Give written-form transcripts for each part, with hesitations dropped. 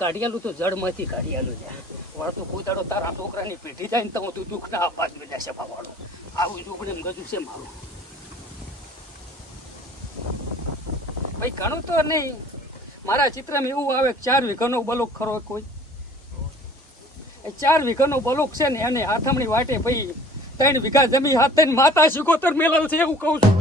કાઢિયાલું તો જડમાંથી કાઢિયાલું છે વળતું કૂતાડો તારા છોકરાની પેઢી જાય ને તો તું દુઃખ ના આપવા જ બધા સભાવાળો આવું જોગણે ગજું છે મારું ભાઈ ઘણું તો નહીં મારા ચિત્રમાં એવું આવે 4 વીઘાનો બલોક ખરો કોઈ 4 વીઘાનો બલોક છે ને એને હાથમણી વાટે ભાઈ 3 વીઘા જમીન હાથ થઈને માતા શિકોતર મેળલ છે એવું કહું છું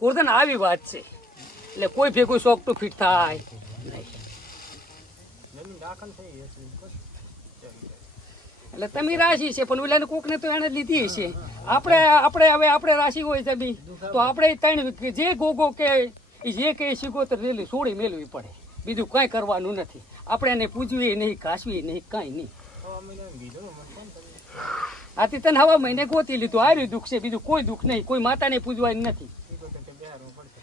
કુરદન આવી વાત છે એટલે કોઈ ભેગું શોખ તો ફિટ થાય નહીં એટલે તમે રાશિ છે પણ ઓલાને કોકને તો એને લીધી છે આપણે રાશિ હોય છે બી તો આપણે 3 જે ગોગો કે જે કે શિકોતર રેલી છોડી મેળવી પડે બીજું કાંઈ કરવાનું નથી આપણે એને પૂજવી નહીં ઘાસવી નહીં કાંઈ નહીં આથી તને હવા મહિને ગોતી લીધું આર્યું દુઃખ છે બીજું કોઈ દુઃખ નહીં કોઈ માતાને પૂજવાની નથી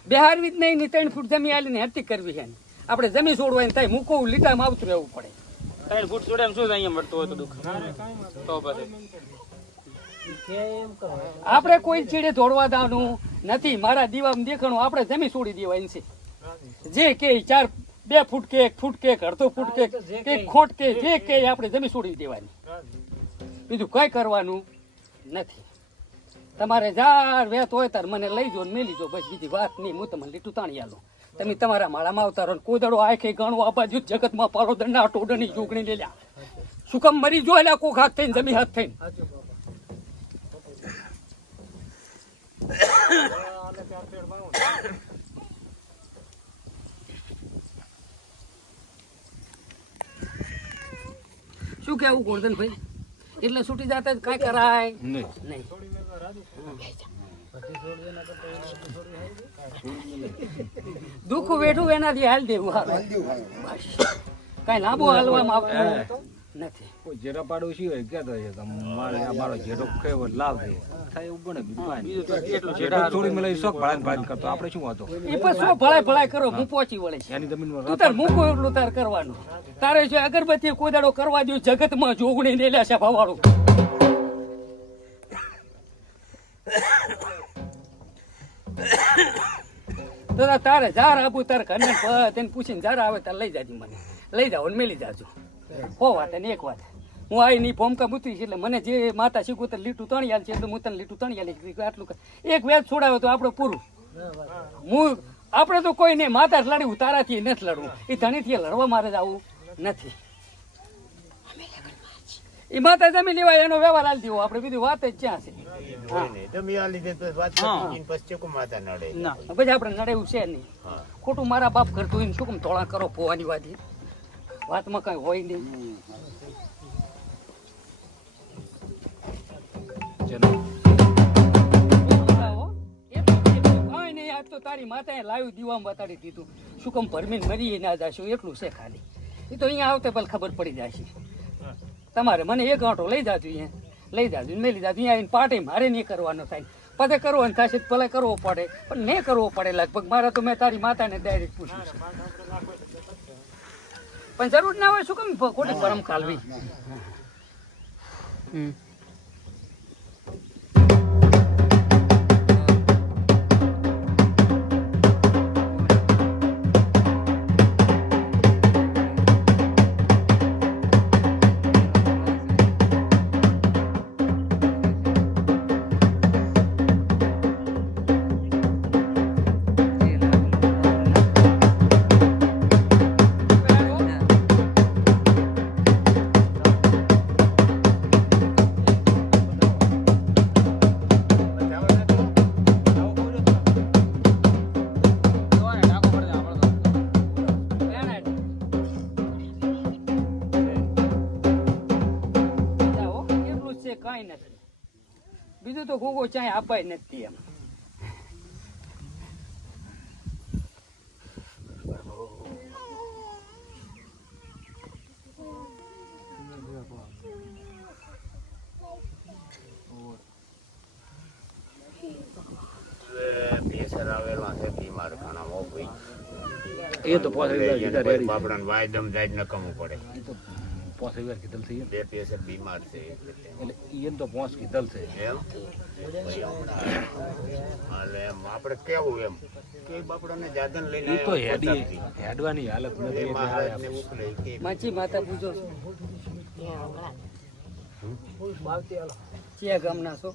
બિહારવી જ નહીં 3 ફૂટ જમી આલીને હત્તી કરવી છે આપણે જમી છોડવાની થાય મૂકવું લીટામાં આવતું રહેવું પડે 3 ફૂટ છોડે એમ શું અહીંયા મળતું હોય તો દુઃખ તો પછી આપણે કોઈ ચીડે દોડવા દાવાનું નથી મારા દીવામાં દેખાણું આપણે જમી છોડી દેવાની છે જે કે 2 ફૂટ કે 1 ફૂટ કે અડધો ફૂટ કે ખોટ કે જે કે આપણે જમી છોડી દેવાની બીજું કઈ કરવાનું નથી તમારે જાર વેત હોય તાર મને લઈ જો ને મેલી જો બસ બીજી વાત નહીં હું તમને લીટું તાણી આલો તમે તમારા માળામાં આવતા કોઈ દડો આખે ગણો આ બાજુ જગતમાં પાડો દંડા ટોડની જોગણી લેલ્યા શું કામ મરી જો એટલે કોક હાથ થઈને જમી હાથ થઈને શું કેવું ગોરધન ભાઈ એટલે છૂટી જતા કઈ કરાય નહીં દુઃખ વેઠું એનાથી હાલ દેવું કઈ લાંબુ હાલવામાં આવતું નથી જેરા પાડોશી હોય કહેતો છે મારો જેઠો કયો લાવ દે થાય એવું બને બીજું તો એટલું જેઠો થોડી મળે શોખ ભળાન કરતો આપણે શું હતો એ પણ શું ભળાય કરો હું પહોંચી વળે છે એની જમીનમાં તું તાર મૂકો એટલું તાર કરવાનું તારે જો અગરબત્તી કોદાડો કરવા દો જગતમાં જોગણી લેલ્યા છે ભાવાળું તો તારે જાર આપું તાર ઘરને તેને પૂછીને જાર આવે તાર લઈ જાજી મને લઈ જાઓ ને મેલી જાજો હો વાત અને એક વાત હું આવી ની ભૂમકા મૂતી છે એટલે મને જે માતા શીખું લીટું તણિયાલ છે એટલે હું તને લીટું તણિયાલ આટલું એક વેચ છોડાવે તો આપણે પૂરું આપણે તો કોઈ નહીં માતા જ લડવું તારાથી નથી લડવું એ ધણીથી લડવા મારે જ આવું નથી એ માતા જમી લેવાય એનો વ્યવહાર હાલ દેવો આપણે બીજું વાત જ ક્યાં છે પછી આપણે નડે એવું છે નહીં ખોટું મારા બાપ કરતું હોય શું કેમ તોળા કરો પોવાની વાતમાં કઈ હોય નહીં તો તારી માતાએ લાવ્યું દીવામાં બતાડી દીધું શું કેમ ભરમીને મરી ના જશો એટલું છે ખાલી એ તો અહીંયા આવતે પેલા ખબર પડી જાય છે તમારે મને એક આંટો લઈ જાજો અહીંયા લઈ જાજો મેલી જાજો અહીંયા આવીને પાટે મારે નહીં કરવાનો થાય પછી કરવાનું થશે ભલે કરવો પડે પણ નહીં કરવો પડે લગભગ મારે તો મેં તારી માતાને ડાયરેક્ટ પૂછ્યું છે પણ જરૂર ના હોય શું કેમ ખોટી પરમ ખાલવી બીજું તો ગોગો ચાય અપાય નથી એમ એ તો બાપડા વાયદમ જાય નકમવું પડે પોસ વાર કીધલ છે બે પેશન્ટ બીમાર છે એટલે ઈયન તો પોસ કીધલ છે એમ પછી હમણાં એટલે એમ આપણે કેવું એમ કે બાપડાને જાદન લઈને એ તો આવ્યો હેડી હેડવાની હાલત એ નથી એટલે મહારાજને ઉકલે કે માછી માતા પૂજો છો ક્યાં ગામના છો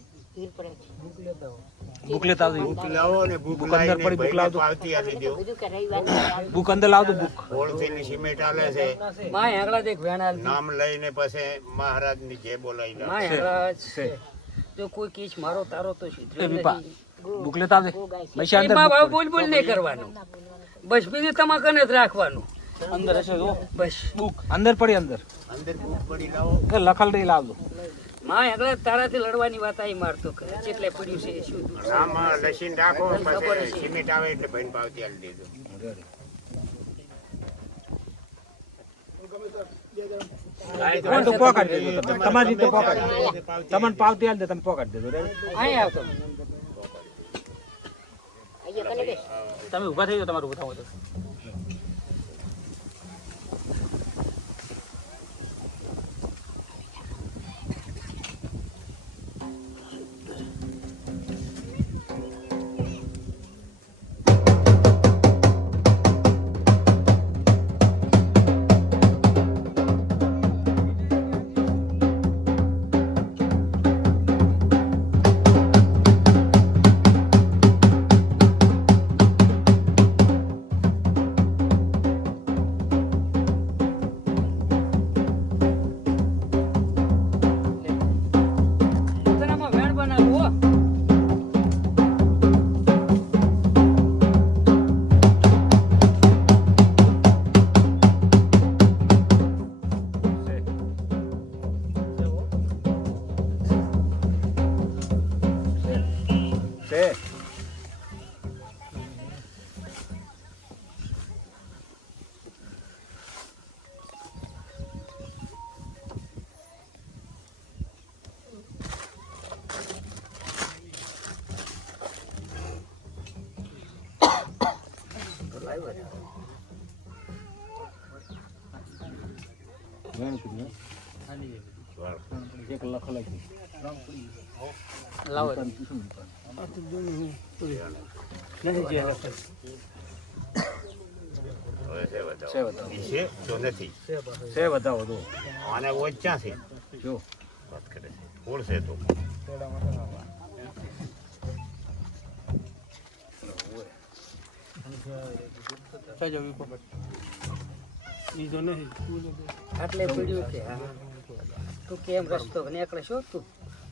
બુક લેતા આવજો ભૂખ લાવો ને ભૂખ ભૂખ અંદર લાવીને પડી, ભૂખ ભાઈને લાવજો. પાવતી આપી દો બુક અંદર લાવજો બુક હોળસીની સિમેન્ટ આલે છે માં હેંગળા દેખ વેણાલ નામ લઈને પછી મહારાજની જે બોલાવી માં લાવે. હેંગળા છે જો કોઈ કીચ મારો તારો તો એ સીધો વિપા નહીં. બુક લેતા આવજે પૈસા અંદર એમાં book ભાવ પડી. બોલ બોલ નહીં કરવાનું બસ બીજું તમાકને જ રાખવાનું અંદર હશે તો બસ બુક અંદર પડી અંદર અંદર ભૂખ પડી લાવો એ લખલ નહીં લાવજો માં હેંગળા તારાથી લડવાની વાત આઈ મારતો કરે કેટલે પડ્યું છે શું દુઃખ છે. આમાં લસીને રાખો પછી સિમેન્ટ આવે એટલે ભાઈને પાવતી આપી દેજો કોણ તો પોકાડ દેજો તમે તમારી રીતે પોકાડ દેજો તમને પાવતી આલ દે તમે પોકાડ દેજો રે અહીં આવતો તમે ઊભા થઈ જાઓ તમારું ઊભા થાવ તો પોતાનામાં વેણ બનાવવું હો. છે એક લખલ લાવો હવે છે બતાવો. છે બતાવો ઈ છે તો નથી છે બતાવો તો આને ઓજ ક્યાં છે જો વાત કરે છે ફૂલ છે તો આટલે પડ્યું કે હા તું કેમ રસ્તો નીકળે છો તું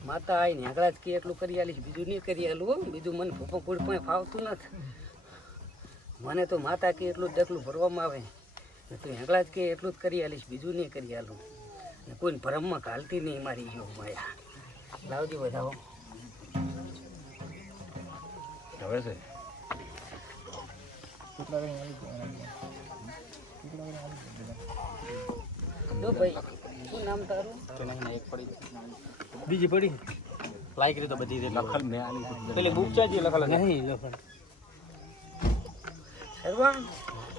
માતા આવીને હેંગળા જ કે એટલું કરી આલીશ બીજું નહીં કરી આલું હો બીજું મને ફૂફા ફૂડ પણ ફાવતું નથી મને તો માતા કે એટલું જ ડગલું ભરવામાં આવે ને તું હેંગળા જ કે એટલું જ કરી આલીશ બીજું નહીં કરી આલું ને કોઈને ભરમમાં ઘાલતી નહીં મારી જો માયા લાવજી વધાવો હવે છે જો ભાઈ શું નામ તારું એક પડી બીજી પડી લાઈક રીતે બધી રીતે લખલ મેં આલી દીધી. પેલી બુક ચાજી લખેલા છે નહીં લખણ સરવા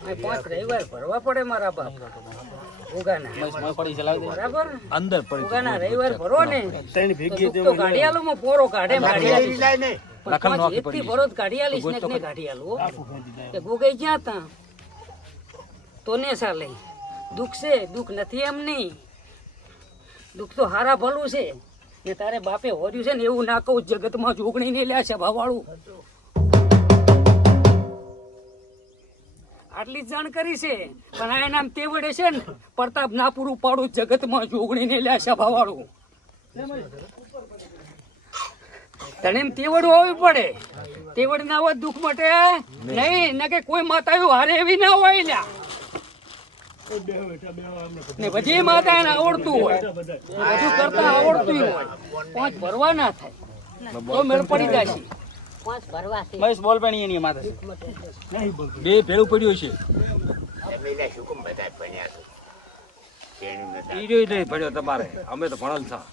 મેં 5 રવિવાર ભરવા પડે મારા બાપ ઉગાના મય પડી ચલાવી દે બરાબર અંદર પડી ઉગાના રવિવાર ભરો ને તો ગાડિયાલોમાં પોરો કાઢે ગાડિયાલી જાય ને લખલ પાંચ નોખી એકથી પડી ભરો તો ગાડિયાલીશ ને ને ગાડિયાલો કે ગોગાઈ જ્યાં તા તો ને ચાલે દુઃખ છે દુઃખ નથી એમ નહીં દુઃખ તો હારા ભલું છે ને તારે બાપે હોર્યું છે ને એવું ના કહું જગતમાં જોગણી ને લ્યા છે ભાવાળું આટલી જ જાણ કરી છે પણ આ નામ તે વડે છે ને પ્રતાપ ના પૂરું પાડું જગતમાં જોગણી ને લ્યા છે ભાવાળું તને એમ તેવડ હોવી પડે તેવડ ના હોય દુઃખ માટે નહીં ને કે કોઈ માતા હારે એવી ના હોય લ્યા ને બધી માતા એને આવડતું હોય બધું કરતા આવડતું હોય 5 ભરવા ના થાય તો મેળ પડી જશે મહેશ બોલ પેણી એની માથે છે બે ભેળું પડ્યું છે એમને લે શું કેમ બધા ભણ્યા છો તેણી નતા ઈ જોઈ નહીં પડ્યો તમારે અમે તો ભણેલ થા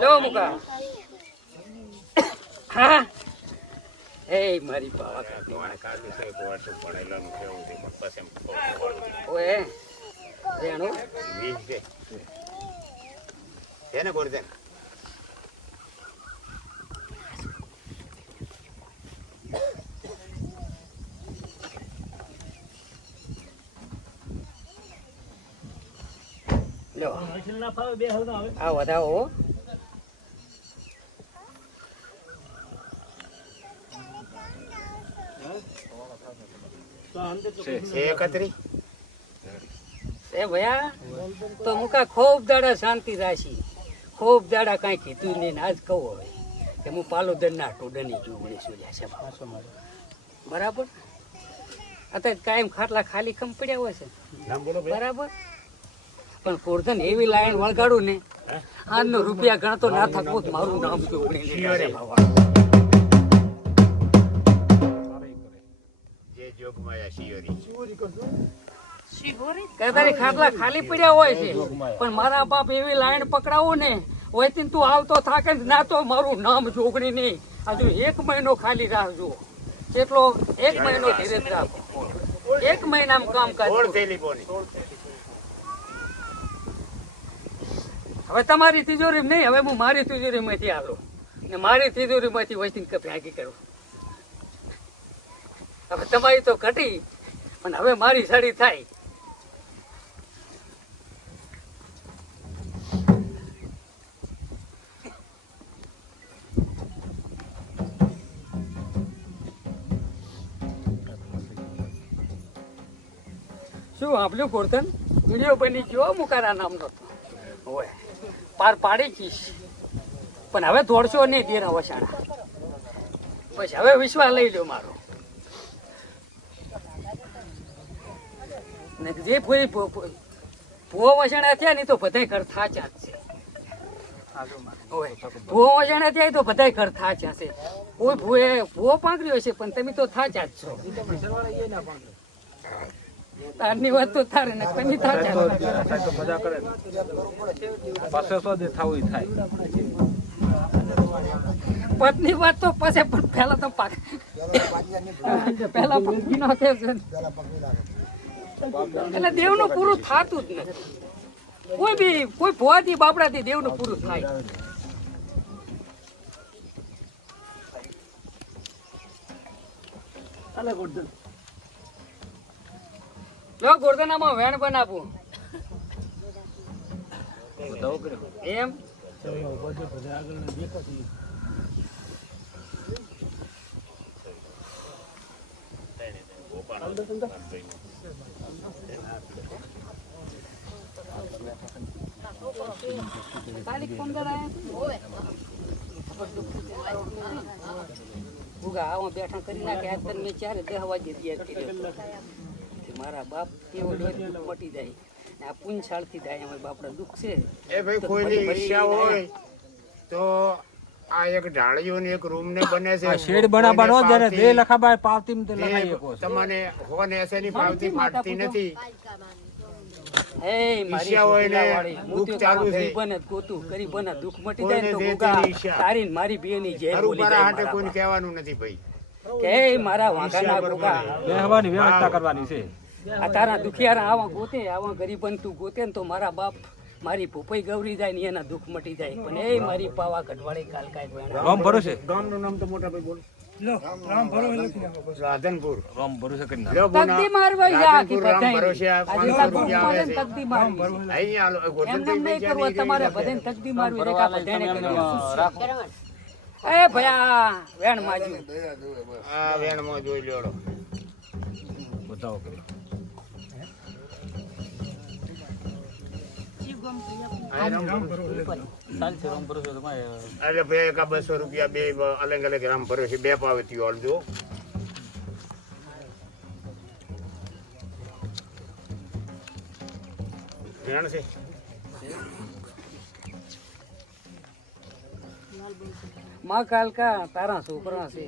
લો મુકા હા એ મારી બાવા કોણે કાઢ્યું છે કોણ શું ભણેલાનું કેવું છે પણ પછી એમ ઓએ વેણો 20 છે એને ગોરધન લ્યો આ વધાવો છે 31 એ ભયા તો મુકા ખૂબ દાડા શાંતિ રાશી ખૂબ દાડા કાંઈ કીધું નહીં ને આજ કહું હવે કે હું પાલોદર ના ટોડની જોગણી સુલ્યા છે બરાબર અત્યારે કાયમ ખાટલા ખાલી કમ પડ્યા હોય છે બરાબર પણ પોરધન એવી લાઈન વળગાડું ને આજનો રૂપિયા ગણતો ના થકો મારું નામ જોગણી જે જોગમાયા શિયોરી કદાચ ખાટલા ખાલી પડ્યા હોય છે પણ મારા બાપ એવી લાઈન પકડાવું ને હોય તું આવતો થાકે ના તો મારું નામ જોગણી નહીં હજુ 1 મહિનો ખાલી રાખજો એટલો 1 મહિનો ધીરે રાખો 1 મહિનામાં કામ કોણ કરજો થેલી બોની હવે તમારી તિજોરી નહીં હવે હું મારી તિજોરી માંથી આવું ને મારી તિજોરી માંથી વસ્તી ભાગી કરું હવે તમારી તો ઘટી પણ હવે મારી સાડી થાય શું આપણું ગોરધન વિડીયો બની ગયો મુકારા નામનો હોય પાર પાડી જઈશ પણ હવે દોડશો નહીં દેરા વસાણા બસ હવે વિશ્વાસ લઈ લો મારો ને જે ભૂવો વસાણા થયા ને તો બધાય ઘર થાચા જ છે ભૂવો વસાણા થયા તો બધાય ઘર થાચા છે કોઈ ભૂવો પાંકર્યો છે પણ તમે તો થાચા જ છો તારની વાત તો તારે ને તમે થાચા તો મજા કરે પાસે સો દે થાવું થાય પત્ની વાત તો પછી પણ પહેલા તો પાક પહેલા પંખી નો કે છે એટલે દેવનું પૂરું થાતું જ નથી કોઈ ભોવાથી બાપડાથી દેવનું પૂરું થાય લો ગોરધનામાં વેણ બનાવું એમ બેઠા કરી નાખે આજ તને મેં ચારે 10 વાગે તૈયાર કર્યો મારા બાપ કેવો મટી જાય ને આ પૂંછાળ થી થાય અમારા બાપડા દુઃખ છે એ ભાઈ કોઈની ઈચ્છા હોય તો આ એક ઢાળિયો ને એક રૂમ ને બને છે શેડ બનાવવાનો જ્યારે દે લખાબાય પાવતી મ તે લખાઈ શકો તમને હોને એસેની પાવતી ફાટતી નથી એ મારી વાળી મુત્યો ચાલુ છે બને ગોતું કરી બને દુઃખ મટી જાય ને તો ગોગા તારી ને મારી બેની જે બોલી જાય હાટે કોઈને કહેવાનું નથી ભાઈ કે મારા વાંકાના ગોગા બેહવાની વ્યવસ્થા કરવાની છે આ તારા દુખિયારા આવા ગોતે આવા ગરીબન તું ગોતે ને તો મારા બાપ મારી ભૂપાઈ ગૌરી જાય ને એના દુઃખ મટી જાય પણ એ મારી પાવા ગઢવાડી કાલકાય રોમ ભરોસે ગામનું નામ તો મોટા ભાઈ બોલો રાધનપુર રોમ ભરોસે કરી નાખ તકદી મારવા યા કે રામ બધાય ભરોસે આ આજે 500 રૂપિયા આવે છે તકદી મારવી અહીંયા આલો એમને નહીં કરવું તમારે બધાને તકદી મારવી રે કા બધાને કરવી એ ભયા વેણ માજુ આ વેણમાં જોઈ લેડો બતાવો કર્યો અરે ભાઈ એક 200 રૂપિયા બે અલગ અલગ રામ ભરોસે બે પાવતીઓ આલજો વેણ છે માં કાલકા તારા છોકરા છે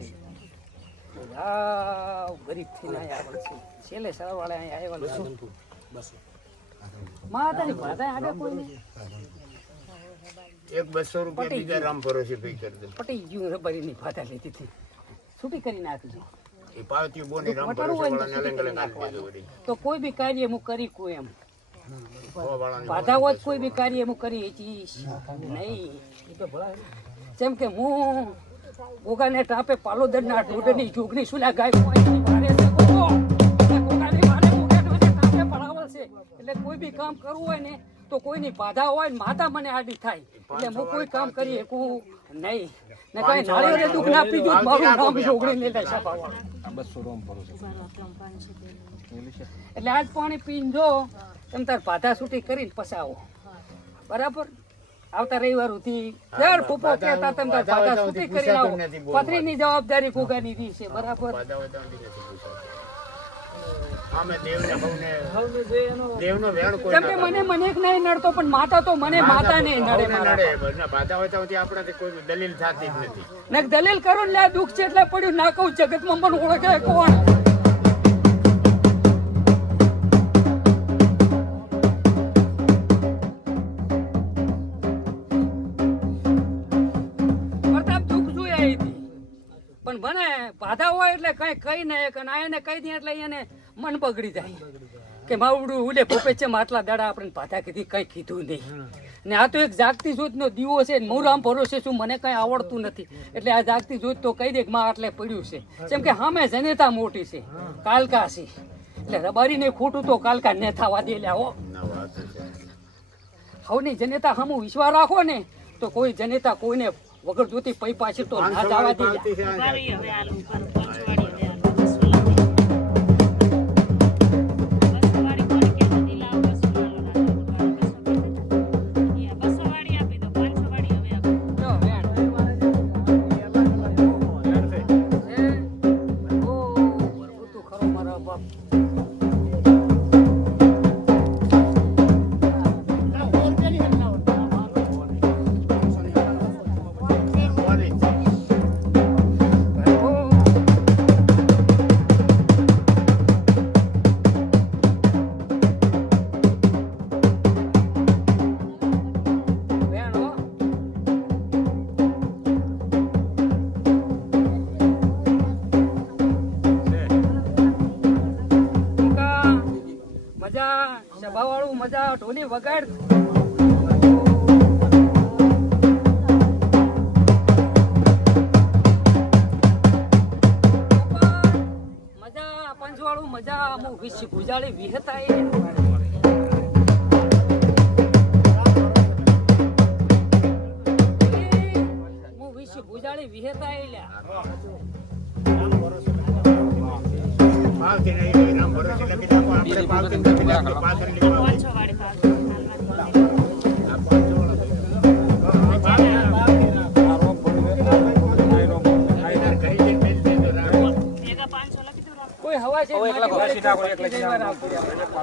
ગરીબ થી ના આવે છે છેલ્લે સરવાળા અહીંયા આવ્યા બસ માં તારી ભાતા આગળ કોઈ નહીં એક 200 રૂપિયા બીજા રામ ભરોસે પે કરી દે પટી ગયું રબરી ની ભાતા લેતી હતી છૂટી કરી નાખજો એ પાવતીઓ બોની રામ ભરોસે વાળાને અલગ અલગ આપી દેજો વળી તો કોઈ બી કાર્ય હું કરી કોઈ એમ બાધા હોય તો કોઈ બી કાર્ય હું કરી શકીશ નહીં. જેમ કે હું ગોગાને ટાપે પાલોદરના ઢોઢની જોગની સુલા ગાય મારે છે ગોગો. એટલે ગોગાને મારે ગોગાને ટાપે પડાવલ છે. એટલે કોઈ બી કામ કરવું હોય ને તો કોઈની બાધા હોય ને માતા મને આડી થાય એટલે હું કોઈ કામ કરી શકું નહીં. ને કઈ નાળિયેરે દુઃખ ના પીધું તો મારું નામ જોગણી ને છાપાવા. આ 200 રોમ ભરો છે. એટલે આજ પાણી પીને જો તમે તાર બાધા છૂટી કરીને પછી આવો બરાબર. આવતા રવિવાર સુધી ફેર ફૂફો કહેતા તમે તાર બાધા છૂટી કરીને આવો. પથરીની જવાબદારી ગોગાની દી છે બરાબર. કેમ કે મને એક નહીં નડતો પણ માતા તો મને માતા ને નડે દલીલ થતી જ નથી. ને દલીલ કરો ને આ દુઃખ છે એટલે પડ્યું ના કહું જગતમાં મને ઓળખે કોણ. પ્રતાપ દુઃખ જોયા હતી પણ મને બાધા હોય એટલે કઈ કઈ નહીં કે એને કહી દે એટલે એને મન બગડી જાય કે માવડું ઉલે ભૂપે છે માટલા દાડા આપણે બાધા કીધી કઈ કીધું નહીં. ને આ તો એક જાગતી જ્યોતનો દીવો છે હું રામ ભરોસે છું મને કઈ આવડતું નથી એટલે આ જાગતી જ્યોત તો કહી દે કે માં આટલે પડ્યું છે. જેમ કે સામે જનેતા મોટી છે કાલકા છે એટલે રબારીને ખોટું તો કાલકા ને થવા દે હો. હવની જનેતા હમું વિશ્વાસ રાખો ને તો કોઈ જનેતા કોઈને વગર જોતી પૈ પાછી તો ના જવા દે. સભાવાળું મજા ઢોલી વગાડ. મજા પંચવાળું મજા અમુક વિશ ગુજાળી વિહતા હું વિશ ગુજાળી વિહતા કોઈ હવા છે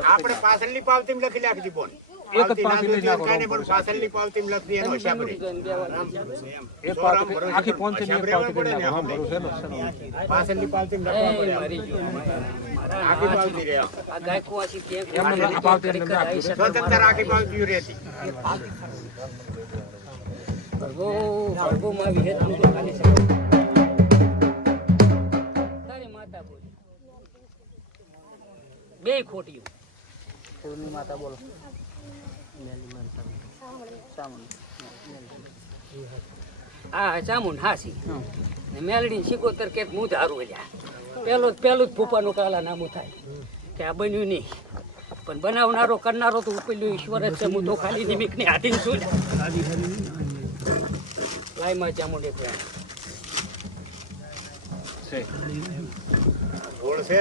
આપણે પાછળની પાવતીમાં લખી નાખી બોન પાછળની પાવતીમાં લખી એનો હિસાબ રહે. આખી પોંચની પાછળની પાવતીમાં લખવા પડે. આખી પાવતી રહે. સ્વતંત્ર આખી પાવતી રહેતી. બે ખોટી માતા બોલો. હા ચામુંડ હાસી ને મેલડી શિકોતર કે હું ધારું લ્યા પેલું જ ફૂફાનું કાલા નામું થાય કે આ બન્યું નહીં પણ બનાવનારો કરનારો તો ઉપેલું ઈશ્વર જ છે. હું તો ખાલી નિમિત્તની આધીન છું. લાઈમાં ચામુંડ એક ગોળ છે.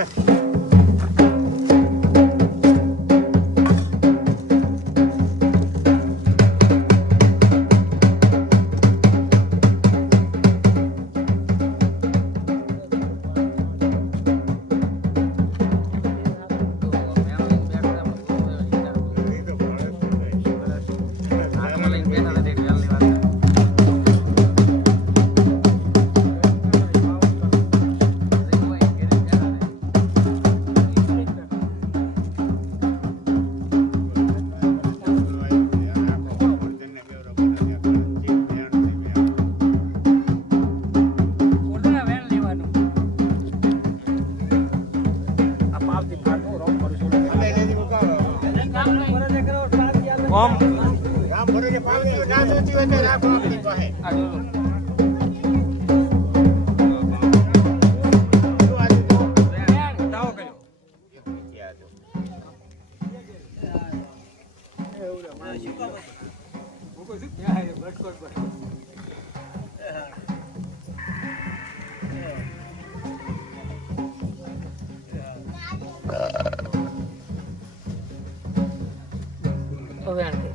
ઓમ રામ ભરોસે પાવતી ના જોતી હોય તો રાખો આપણી પાસે. આ જો શું આજે તો? દાવો કર્યો ત્યાં તો. તો વેણ કે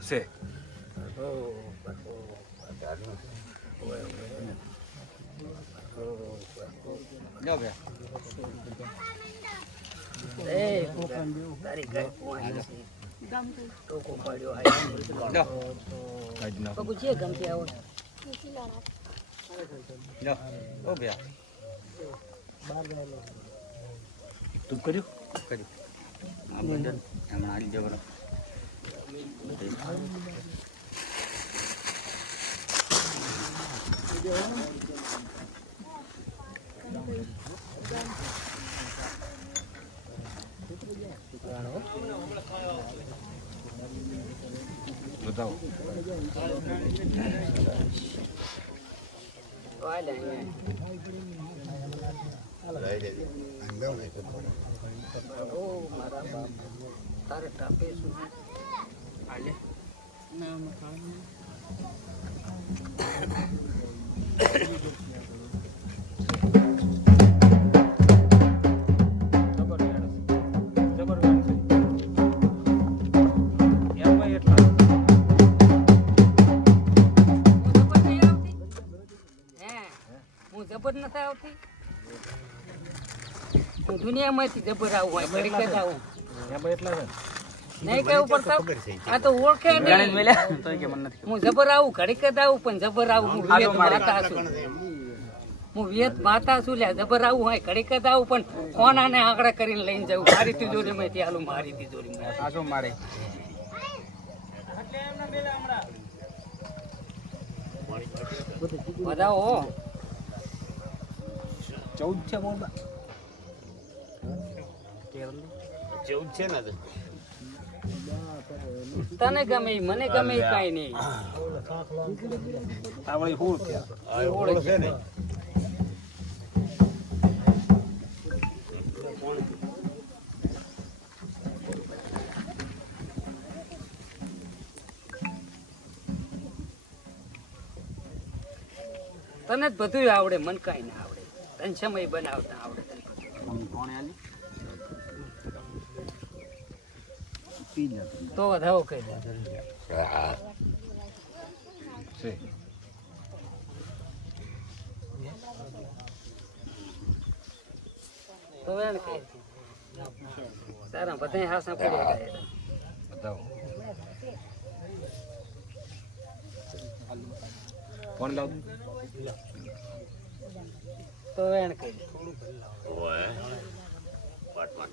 છે જો બે એ તારી ઘર પોણી ટોકો પાડ્યો આયા જો કાઢ નાખ પગું જે ગમતી આવો જો ઓ બે તું કર્યું આ બંધન હમણાં આડી જવાનો બતાવો તો આલે અહીંયા લઈ લેજે. અંદર નહીં તો પડે. ઓ મારા બાપ તારે ટાપે શું આલે ના મકાન જબર નથી આવતી હું દુનિયામાંથી જબર આવું હોય ઘડી કદ આવું નહીં કેવું પડતા આ તો ઓળખે નહીં તો કે મને નથી હું જબર આવું ઘડી કદ આવું પણ જબર આવું હું વિયત માતા છું હું વિયત માતા છું લ્યા જબર આવું હોય ઘડી કદ આવું પણ કોનાને આંકડા કરીને લઈને જવું મારી તિજોરીમાં ત્યાં હાલું મારી તિજોરીમાં આ શું મારે બધા હો 14 છે મોરબા 14 છે ને તો. તને ગમે ઈ, મને ગમે ઈ કાંઈ નહીં આવળી હુળ કે આ ઓળખ છે ને. તને જ બધું આવડે મને કાંઈ ના આવડે તને સમય બનાવતા આવડે કોણે આલી તો વધાવો કહી દે હા. છે તો વેણ કે તારા બધા હાસા પડ્યા હતા. બતાવો કોણ લાવ તો વેણ કે ઓય. પાટમાં